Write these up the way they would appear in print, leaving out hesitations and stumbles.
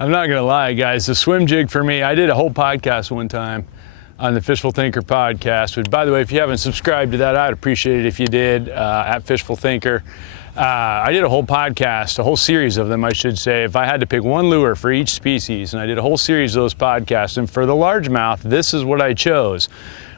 I'm not gonna lie, guys, the swim jig for me, I did a whole podcast one time on the Fishful Thinker podcast, which, by the way, if you haven't subscribed to that, I'd appreciate it if you did, at Fishful Thinker. I did a whole podcast, a whole series of them, I should say, if I had to pick one lure for each species, and I did a whole series of those podcasts, and for the largemouth, this is what I chose,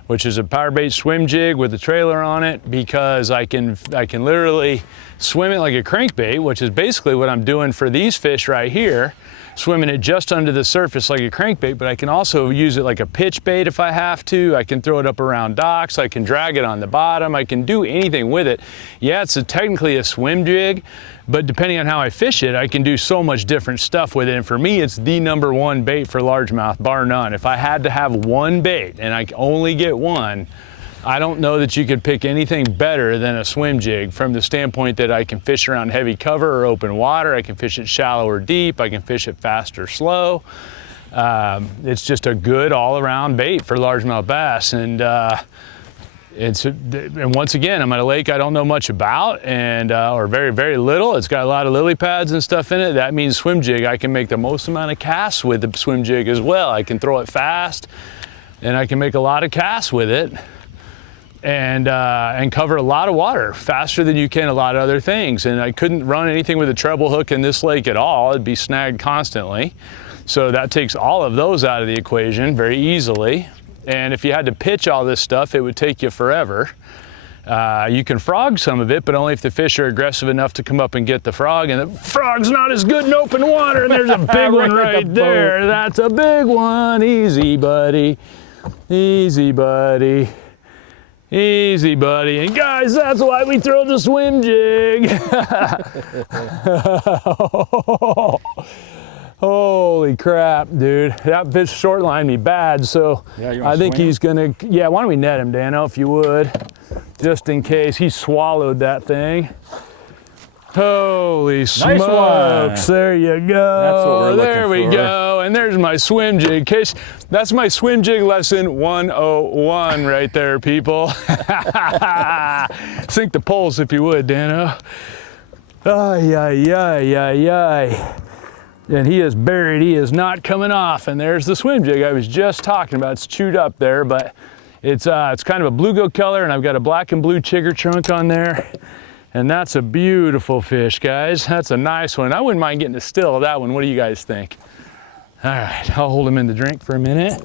which is a power bait swim jig with a trailer on it, because I can literally swim it like a crankbait, which is basically what I'm doing for these fish right here, swimming it just under the surface like a crankbait, but I can also use it like a pitch bait if I have to. I can throw it up around docks, I can drag it on the bottom, I can do anything with it. Yeah, it's technically a swim jig, but depending on how I fish it, I can do so much different stuff with it. And for me, it's the #1 bait for largemouth, bar none. If I had to have one bait and I only get one, I don't know that you could pick anything better than a swim jig, from the standpoint that I can fish around heavy cover or open water, I can fish it shallow or deep, I can fish it fast or slow. It's just a good all-around bait for largemouth bass. And once again, I'm at a lake I don't know much about, and or very, very little. It's got a lot of lily pads and stuff in it. That means swim jig, I can make the most amount of casts with the swim jig as well. I can throw it fast, and I can make a lot of casts with it, and cover a lot of water faster than you can a lot of other things. And I couldn't run anything with a treble hook in this lake at all. It'd be snagged constantly. So that takes all of those out of the equation very easily. And if you had to pitch all this stuff, it would take you forever. You can frog some of it, but only if the fish are aggressive enough to come up and get the frog. And the frog's not as good in open water. And there's a big one right there. That's a big one. Easy, buddy. Easy, buddy. Easy, buddy. And guys, that's why we throw the swim jig. Holy crap, dude. That fish short lined me bad, so yeah, I think he's gonna, yeah, why don't we net him, Dano, if you would, just in case he swallowed that thing. Holy smokes, there you go. That's what we're looking there we for. go, and there's my swim jig. Case, that's my swim jig lesson 101 right there, people. Sink the poles if you would, Dano. Ay, ay, ay, ay, ay. And he is buried, he is not coming off. And there's the swim jig I was just talking about. It's chewed up there, but it's kind of a bluegill color, and I've got a black and blue chigger trunk on there. And that's a beautiful fish, guys. That's a nice one. I wouldn't mind getting a still of that one. What do you guys think? All right, I'll hold him in the drink for a minute.